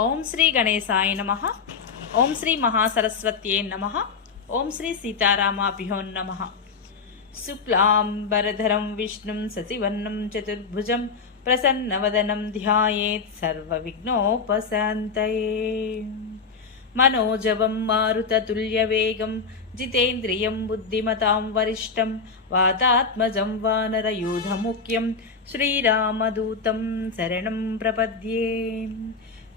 ఓం శ్రీ గణేశాయ నమ. ఓం శ్రీ మహాసరస్వత్యే నమ. ఓం శ్రీ సీతారామాభ్యో నమ. శుక్లాంబరధరం విష్ణుం సశివర్ణం చతుర్భుజం ప్రసన్నవదనం ధ్యాయేత్ సర్వవిఘ్నోపశాంతయే. మనోజవం మారుతతుల్యవేగం జితేంద్రియం బుద్ధిమతాం వరిష్టం వాతాత్మజం వానరయూధముఖ్యం శ్రీరామదూతం శరణం ప్రపద్యే.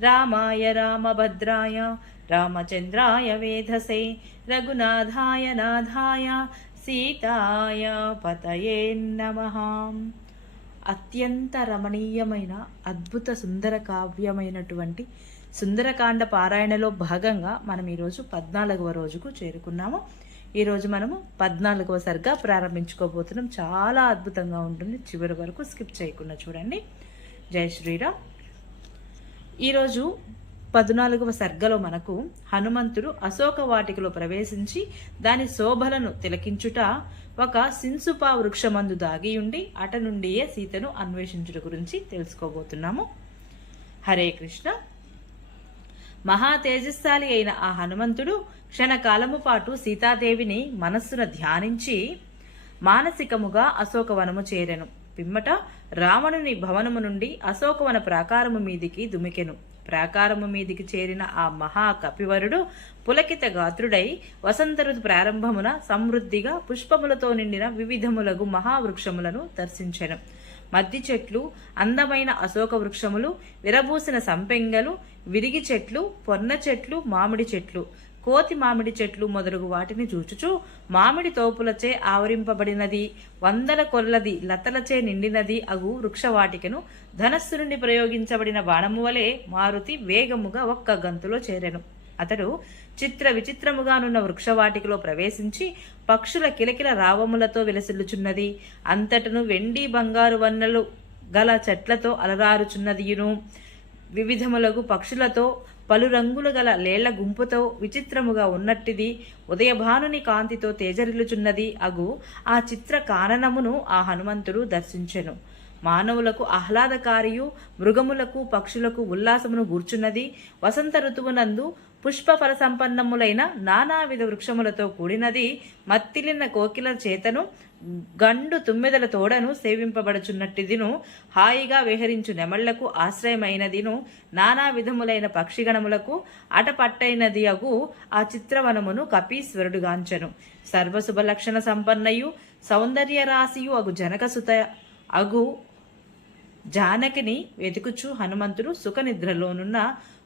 రామాయ రామభద్రాయ రామచంద్రాయ వేధసే రఘునాథాయ నాథాయ సీతాయ పతయే నమ. అత్యంత రమణీయమైన అద్భుత సుందర కావ్యమైనటువంటి సుందరకాండ పారాయణలో భాగంగా మనం ఈరోజు పద్నాలుగవ రోజుకు చేరుకున్నాము. ఈరోజు మనము పద్నాలుగవ సరిగా ప్రారంభించుకోబోతున్నాం. చాలా అద్భుతంగా ఉంటుంది. చివరి వరకు స్కిప్ చేయకుండా చూడండి. జై శ్రీరామ్. ఈరోజు పద్నాలుగవ సర్గలో మనకు హనుమంతుడు అశోక వాటికలో ప్రవేశించి దాని శోభలను తిలకించుట ఒక సిన్సుపా వృక్షమందు దాగి ఉండి అట నుండియే సీతను అన్వేషించుట గురించి తెలుసుకోబోతున్నాము. హరే కృష్ణ. మహా తేజస్శాలి అయిన ఆ హనుమంతుడు క్షణకాలము పాటు సీతాదేవిని మనస్సున ధ్యానించి మానసికముగా అశోకవనము చేరెను. పిమ్మట రావణుని భవనము నుండి అశోకవన ప్రాకారము మీదికి దుమికెను. ప్రాకారము మీదికి చేరిన ఆ మహా కపివరుడు పులకిత గాత్రుడై వసంత ఋతు ప్రారంభమున సమృద్ధిగా పుష్పములతో నిండిన వివిధములగు మహావృక్షములను దర్శించెను. మద్ది చెట్లు అందమైన అశోక వృక్షములు విరబూసిన సంపెంగలు విరిగి చెట్లు పొన్న చెట్లు మామిడి చెట్లు. కోతి మామిడి చెట్లు మొదలగు వాటిని చూచుచు మామిడి తోపులచే ఆవరింపబడినది వందల కొల్లది లతలచే నిండినది అగు వృక్షవాటికను. ధనస్సు నుండి ప్రయోగించబడిన బాణము వలె మారుతి వేగముగా ఒక్క గంతులో చేరెను. అతడు చిత్ర విచిత్రముగానున్న వృక్షవాటికలో ప్రవేశించి పక్షుల కిలకిల రావములతో విలసిల్లుచున్నది. అంతటను వెండి బంగారు వన్నెలు గల చెట్లతో అలరారుచున్నదియును. వివిధములగు పక్షులతో పలు రంగులు గల లేళ్ళ గుంపుతో విచిత్రముగా ఉన్నట్టిది. ఉదయభానుని కాంతితో తేజరిల్లుచున్నది. అగు ఆ చిత్ర కారణమును ఆ హనుమంతుడు దర్శించెను. మానవులకు ఆహ్లాదకారియు మృగములకు పక్షులకు ఉల్లాసమును గూర్చున్నది. వసంత ఋతువునందు పుష్ప ఫల సంపన్నములైన నానావిధ వృక్షములతో కూడినది. మత్తిలిన కోకిల చేతను గండు తుమ్మెదల తోడను సేవింపబడుచున్నట్టిదిను. హాయిగా విహరించు నెమళ్ళకు ఆశ్రయమైనదిను. నానా విధములైన పక్షిగణములకు అటపట్టైనది అగు ఆ చిత్రవనమును కపీశ్వరుడుగాంచెను. సర్వశుభ లక్షణ సంపన్నయు సౌందర్యరాశియు అగు జనకసుత అగు జానకిని వెతుకుచు హనుమంతుడు సుఖనిద్రలోనున్న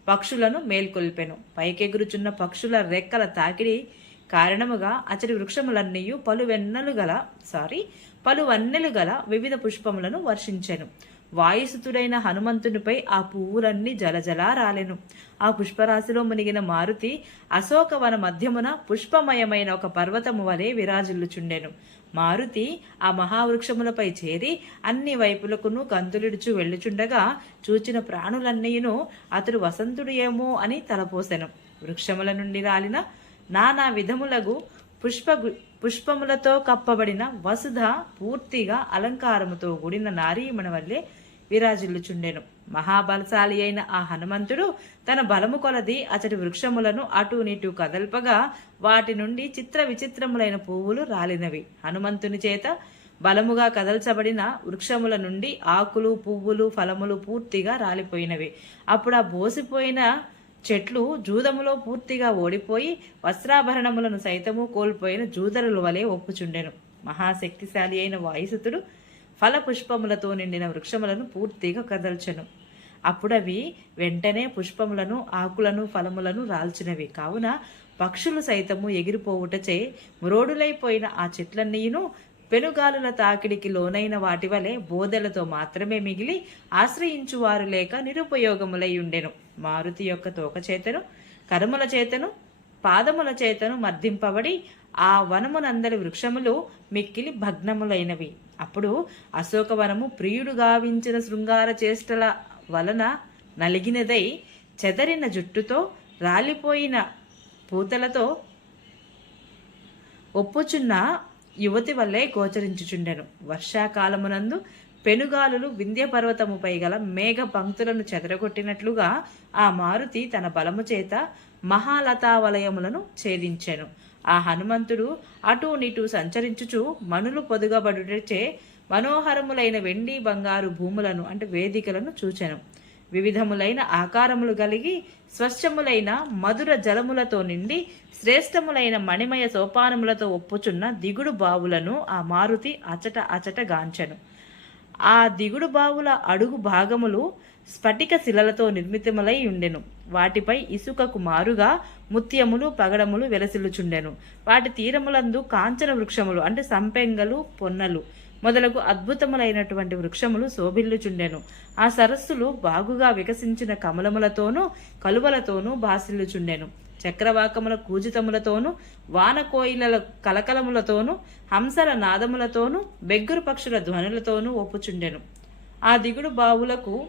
పక్షులను మేల్కొల్పెను. పైకెగురుచున్న పక్షుల రెక్కల తాకిడి కారణముగా అతడి వృక్షములన్నీ పలువెన్నెలు గల సారీ పలువన్నెలు గల వివిధ పుష్పములను వర్షించెను. వాయుసుతుడైన హనుమంతునిపై ఆ పువ్వులన్నీ జలజలా రాలెను. ఆ పుష్పరాశిలో మునిగిన మారుతి అశోకవన మధ్యమున పుష్పమయమైన ఒక పర్వతము వలె విరాజిల్లుచుండెను. మారుతి ఆ మహావృక్షములపై చేరి అన్ని వైపులకును గంతులిడుచు వెళ్ళుచుండగా చూచిన ప్రాణులన్నీయును అతడు వసంతుడు ఏమో అని తలపోసెను. వృక్షముల నుండి రాలిన నానా విధములగు పుష్ప పుష్పములతో కప్పబడిన వసుధ పూర్తిగా అలంకారముతో కూడిన నారీమణ వల్లే విరాజిల్లుచుండెను. మహాబలశాలి అయిన ఆ హనుమంతుడు తన బలము కొలది అతడి వృక్షములను అటు నిటు కదల్పగా వాటి నుండి చిత్ర విచిత్రములైన పువ్వులు రాలినవి. హనుమంతుని చేత బలముగా కదల్చబడిన వృక్షముల నుండి ఆకులు పువ్వులు ఫలములు పూర్తిగా రాలిపోయినవి. అప్పుడు ఆ బోసిపోయిన చెట్లు జూదములో పూర్తిగా ఓడిపోయి వస్త్రాభరణములను సైతము కోల్పోయిన జూదరుల వలె ఒప్పుచుండెను. మహాశక్తిశాలి అయిన వాయుసుతుడు ఫలపుష్పములతో నిండిన వృక్షములను పూర్తిగా కదల్చెను. అప్పుడవి వెంటనే పుష్పములను ఆకులను ఫలములను రాల్చినవి. కావున పక్షులు సైతము ఎగిరిపోవుటచే మ్రోడులైపోయిన ఆ చెట్లన్నీను పెనుగాలుల తాకిడికి లోనైన వాటి వలె బోధలతో మాత్రమే మిగిలి ఆశ్రయించువారు లేక నిరుపయోగములై ఉండెను. మారుతి యొక్క తోక చేతను కరుముల చేతను పాదముల చేతను మర్దింపబడి ఆ వనమునందరి వృక్షములు మిక్కిలి భగ్నములైనవి. అప్పుడు అశోకవనము ప్రియుడు గావించిన శృంగార చేష్టల వలన నలిగినదై చెదరిన జుట్టుతో రాలిపోయిన పూతలతో ఒప్పుచున్న యువతి వల్లే గోచరించుచుండెను. వర్షాకాలమునందు పెనుగాలులు వింధ్య పర్వతముపై గల మేఘ పంక్తులను చెదరగొట్టినట్లుగా ఆ మారుతి తన బలము చేత మహాలతావలయములను ఛేదించెను. ఆ హనుమంతుడు అటూ నిటూ సంచరించుచు మనులు పొదుగబడుటచే మనోహరములైన వెండి బంగారు భూములను అంటే వేదికలను చూచెను. వివిధములైన ఆకారములు కలిగి స్వచ్ఛములైన మధుర జలములతో నిండి శ్రేష్టములైన మణిమయ సోపానములతో ఒప్పుచున్న దిగుడు బావులను ఆ మారుతి అచట అచట గాంచెను. ఆ దిగుడు బావుల అడుగు భాగములు స్ఫటిక శిలలతో నిర్మితములై ఉండెను. వాటిపై ఇసుకకు మారుగా ముత్యములు పగడములు వెలసిల్లుచుండెను. వాటి తీరములందు కాంచన వృక్షములు అంటే సంపెంగలు పొన్నలు. మొదలగు అద్భుతములైనటువంటి వృక్షములు శోభిల్లుచుండెను. ఆ సరస్సులు బాగుగా వికసించిన కమలములతోనూ కలువలతోనూ బాసిల్లుచుండెను. చక్రవాకముల కూజితములతోనూ వానకోయిలల కలకలములతోనూ హంసల నాదములతోనూ బెగ్గురు పక్షుల ధ్వనులతోనూ ఒప్పుచుండెను. ఆ దిగుడు బావులకు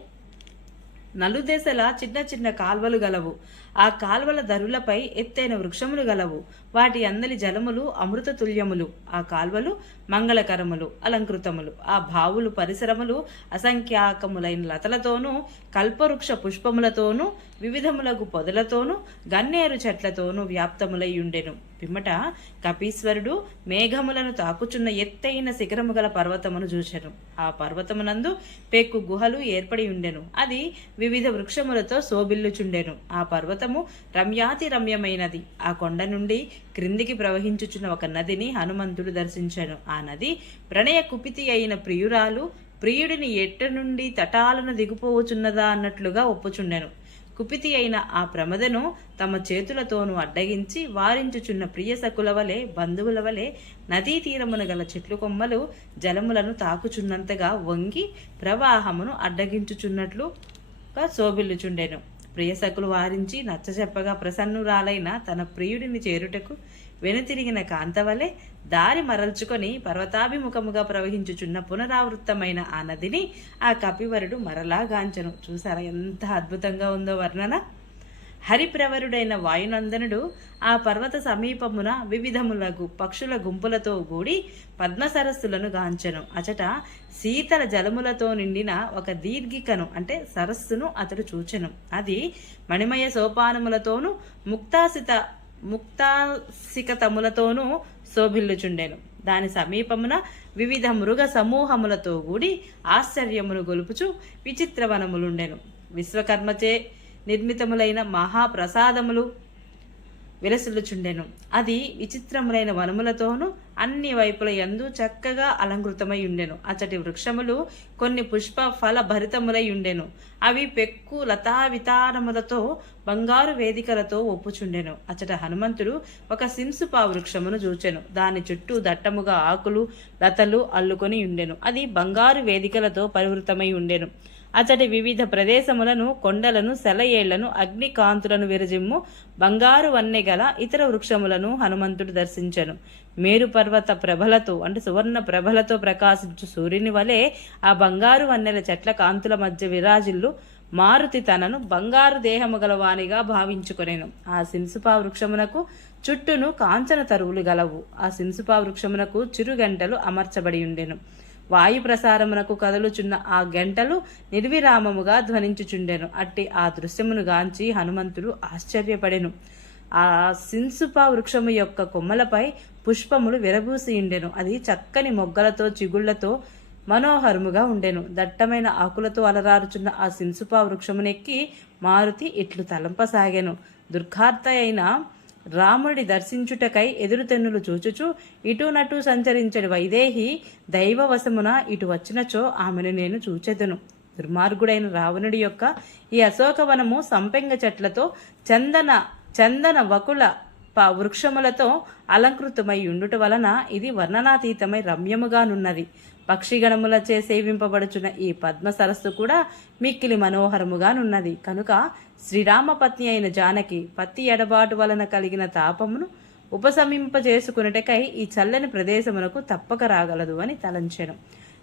నలుదేశల చిన్న చిన్న కాల్వలు గలవు. ఆ కాల్వల ధరులపై ఎత్తైన వృక్షములు గలవు. వాటి అందలి జలములు అమృత తుల్యములు ఆ కాల్వలు మంగళకరములు అలంకృతములు. ఆ భావులు పరిసరములు అసంఖ్యాకములైన లతలతోనూ కల్పవృక్ష పుష్పములతోనూ వివిధములకు పొదలతోనూ గన్నేరు చెట్లతోనూ వ్యాప్తములై ఉండెను. పిమ్మట కపీశ్వరుడు మేఘములను తాకుచున్న ఎత్తైన శిఖరము గల పర్వతమును చూచెను. ఆ పర్వతమునందు పెక్కు గుహలు ఏర్పడి ఉండెను. అది వివిధ వృక్షములతో శోభిల్లుచుండెను. ఆ పర్వతం ప్రాంతము రమ్యాతి రమ్యమైనది ఆ కొండ నుండి క్రిందికి ప్రవహించుచున్న ఒక నదిని హనుమంతుడు దర్శించాను ఆ నది ప్రణయ కుపితి అయిన ప్రియురాలు ప్రియుడిని ఎట్ట నుండి తటాలను దిగిపోవచున్నదా అన్నట్లుగా ఒప్పుచుండెను. కుపితి అయిన ఆ ప్రమదను తమ చేతులతోనూ అడ్డగించి వారించుచున్న ప్రియ సకుల వలె బంధువుల వలె నదీ తీరమున గల చెట్లు కొమ్మలు జలములను తాకుచున్నంతగా వంగి ప్రవాహమును అడ్డగించుచున్నట్లుగా శోభిల్లుచుండెను. ప్రియసకులు వారించి నచ్చచెప్పగా ప్రసన్నురాలైన తన ప్రియుడిని చేరుటకు వెనుతిరిగిన కాంతవలె దారి మరల్చుకొని పర్వతాభిముఖముగా ప్రవహించుచున్న పునరావృత్తమైన ఆ నదిని ఆ కపివరుడు మరలా గాంచను. చూసారా ఎంత అద్భుతంగా ఉందో వర్ణన? హరిప్రవరుడైన వాయునందనుడు ఆ పర్వత సమీపమున వివిధములగు పక్షుల గుంపులతో కూడి పద్మ సరస్సులను గాంచెను. అచట శీతల జలములతో నిండిన ఒక దీర్ఘికను అంటే సరస్సును అతడు చూచెను. అది మణిమయ సోపానములతోనూ ముక్తాసిత ముక్తాసికతములతోనూ శోభిల్లుచుండెను. దాని సమీపమున వివిధ మృగ సమూహములతో కూడి ఆశ్చర్యమును గొలుపుచు విచిత్రవనములుండెను. విశ్వకర్మచే నిర్మితములైన మహాప్రసాదములు విలసిల్లుచుండెను. అది విచిత్రములైన వనములతోనూ అన్ని వైపుల ఎందు చక్కగా అలంకృతమై ఉండెను. అచ్చటి వృక్షములు కొన్ని పుష్ప ఫల భరితములై ఉండెను అవి పెక్కు లతా వితారములతో బంగారు వేదికలతో ఒప్పుచుండెను. అచ్చట హనుమంతుడు ఒక సింసుపా వృక్షమును చూచెను. దాని చుట్టూ దట్టముగా ఆకులు లతలు అల్లుకొని ఉండెను అది బంగారు వేదికలతో పరివృతమై ఉండెను. అతడి వివిధ ప్రదేశములను కొండలను సెలయేళ్ళను అగ్నికాంతులను విరజిమ్ము బంగారు వన్నె గల ఇతర వృక్షములను హనుమంతుడు దర్శించను. మేరు పర్వత ప్రభలతో అంటే సువర్ణ ప్రభలతో ప్రకాశించు సూర్యుని వలె ఆ బంగారు వన్నెల చెట్ల కాంతుల మధ్య విరాజిల్లు మారుతి తనను బంగారు దేహము గలవానిగా భావించుకొనెను. ఆ సింసుపా వృక్షమునకు చుట్టూను కాంచన తరువులు గలవు. ఆ సింసుపా వృక్షమునకు చిరుగంటలు అమర్చబడి ఉండెను. వాయు ప్రసారమునకు కదులుచున్న ఆ గంటలు నిర్విరామముగా ధ్వనించుచుండెను. అట్టి ఆ దృశ్యమును గాంచి హనుమంతుడు ఆశ్చర్యపడెను. ఆ సిన్సుపా వృక్షము యొక్క కొమ్మలపై పుష్పములు విరబూసి ఉండెను అది చక్కని మొగ్గలతో చిగుళ్ళతో మనోహరముగా ఉండెను. దట్టమైన ఆకులతో అలరారుచున్న ఆ సిన్సుపా వృక్షమునెక్కి మారుతి ఇట్లు తలంపసాగెను. దుర్గార్త అయిన రాముడి దర్శించుటకై ఎదురుతెన్నులు చూచుచు ఇటునటు సంచరించడి వైదేహి దైవవశమున ఇటు వచ్చినచో ఆమెను నేను చూచెదను. దుర్మార్గుడైన రావణుడి యొక్క ఈ అశోకవనము సంపెంగ చెట్లతో చందన చందన వకుల వృక్షములతో అలంకృతమై ఉండుట వలన ఇది వర్ణనాతీతమై రమ్యముగానున్నది. పక్షిగణములచే సేవింపబడుచున్న ఈ పద్మ సరస్సు కూడా మిక్కిలి మనోహరముగానున్నది. కనుక శ్రీరామపత్ని అయిన జానకి పత్తి ఎడబాటు వలన కలిగిన తాపమును ఉపశమింపజేసుకున్నటకై ఈ చల్లని ప్రదేశమునకు తప్పక రాగలదు అని తలంచెను.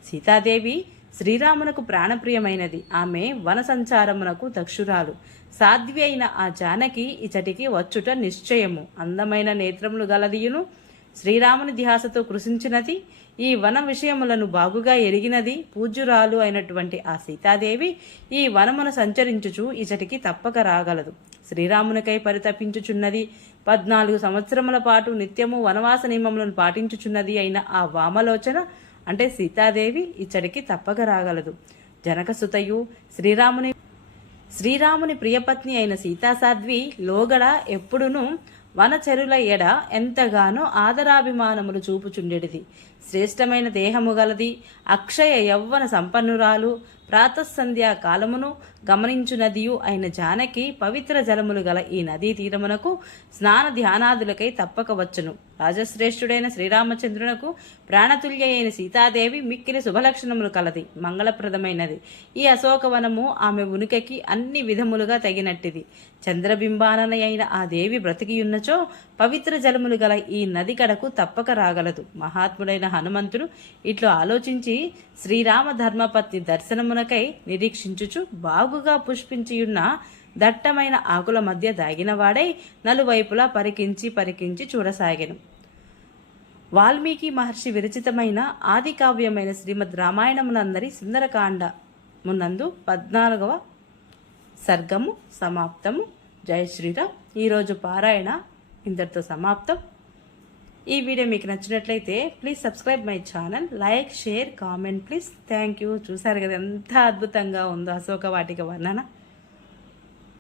సీతాదేవి శ్రీరామునకు ప్రాణప్రియమైనది. ఆమె వన సంచారమునకు దక్షురాలు. సాధ్వి అయిన ఆ జానకి ఇచటికి వచ్చుట నిశ్చయము. అందమైన నేత్రములు గలదియును. శ్రీరాముని ధ్యాసతో కృషించినది ఈ వన విషయములను బాగుగా ఎరిగినది. పూజ్యురాలు అయినటువంటి ఆ సీతాదేవి ఈ వనమును సంచరించుచు ఇచటికి తప్పక రాగలదు. శ్రీరామునికై పరితపించుచున్నది. పద్నాలుగు సంవత్సరముల పాటు నిత్యము వనవాస నియమములను పాటించుచున్నది అయిన ఆ వామలోచన అంటే సీతాదేవి ఇచ్చడికి తప్పక రాగలదు. జనకసుతయు శ్రీరాముని శ్రీరాముని ప్రియపత్ని అయిన సీతాసాధ్వి లోగడ ఎప్పుడునూ వనచరుల ఎడ ఎంతగానో ఆదరాభిమానములు చూపుచుండెడిది. శ్రేష్టమైన దేహము గలది అక్షయ యవ్వన సంపన్నురాలు ప్రాతస్సంధ్యా కాలమును గమనించునదియు అయిన జానకి పవిత్ర జలములు గల ఈ నదీ తీరమునకు స్నాన ధ్యానాదులకై తప్పక వచ్చును. రాజశ్రేష్ఠుడైన శ్రీరామచంద్రునకు ప్రాణతుల్య అయిన సీతాదేవి మిక్కిలి శుభలక్షణములు కలది మంగళప్రదమైనది. ఈ అశోకవనము ఆమె ఉనికికి అన్ని విధములుగా తగినట్టిది. చంద్రబింబానన అయిన ఆ దేవి బ్రతికియున్నచో పవిత్ర జలములు గల ఈ నది కడకు తప్పక రాగలదు. మహాత్ముడైన హనుమంతుడు ఇట్లు ఆలోచించి శ్రీరామ ధర్మపత్ని దర్శనమునకై నిరీక్షించుచు బాగుగా పుష్పించియున్న దట్టమైన ఆకుల మధ్య దాగినవాడై నలువైపులా పరికించి పరికించి చూడసాగాను. వాల్మీకి మహర్షి విరచితమైన ఆది కావ్యమైన శ్రీమద్ రామాయణమునందరి సుందరకాండ మున్నందు పద్నాలుగవ సర్గము సమాప్తము. జై శ్రీరామ్. ఈరోజు పారాయణ ఇంతటితో సమాప్తం. ఈ వీడియో మీకు నచ్చినట్లయితే please subscribe my channel. Like share comment please. Thank you. చూసారు కదా ఎంత అద్భుతంగా ఉందో అశోక వాటిక వర్ణన.